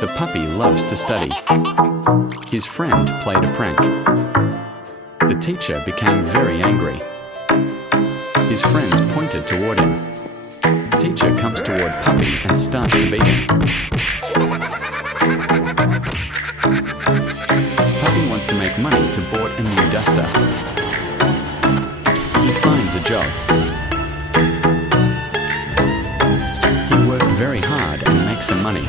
The puppy loves to study. His friend played a prank. The teacher became very angry. His friends pointed toward him. Teacher comes toward puppy and starts to beat him. Puppy wants to make money to bought a new duster. He finds a job. He worked very hard and makes some money.